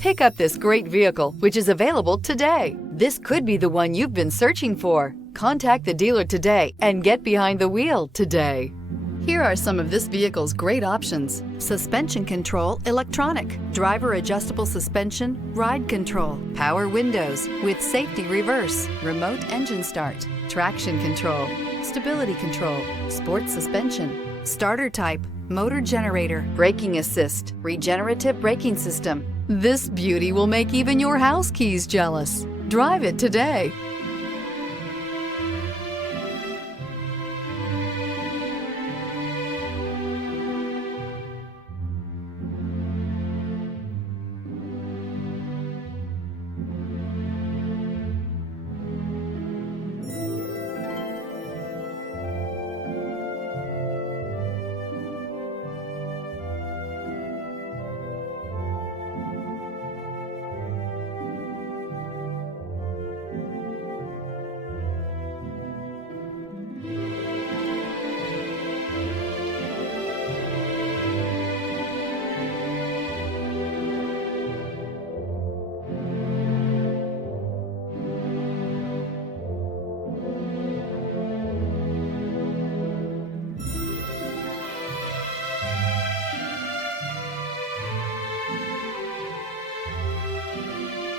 Pick up this great vehicle, which is available today. This could be the one you've been searching for. Contact the dealer today and get behind the wheel today. Here are some of this vehicle's great options: suspension control, electronic, driver adjustable suspension, ride control, power windows with safety reverse, remote engine start, traction control, stability control, sports suspension, starter type, motor generator, braking assist, regenerative braking system. This beauty will make even your house keys jealous. Drive it today.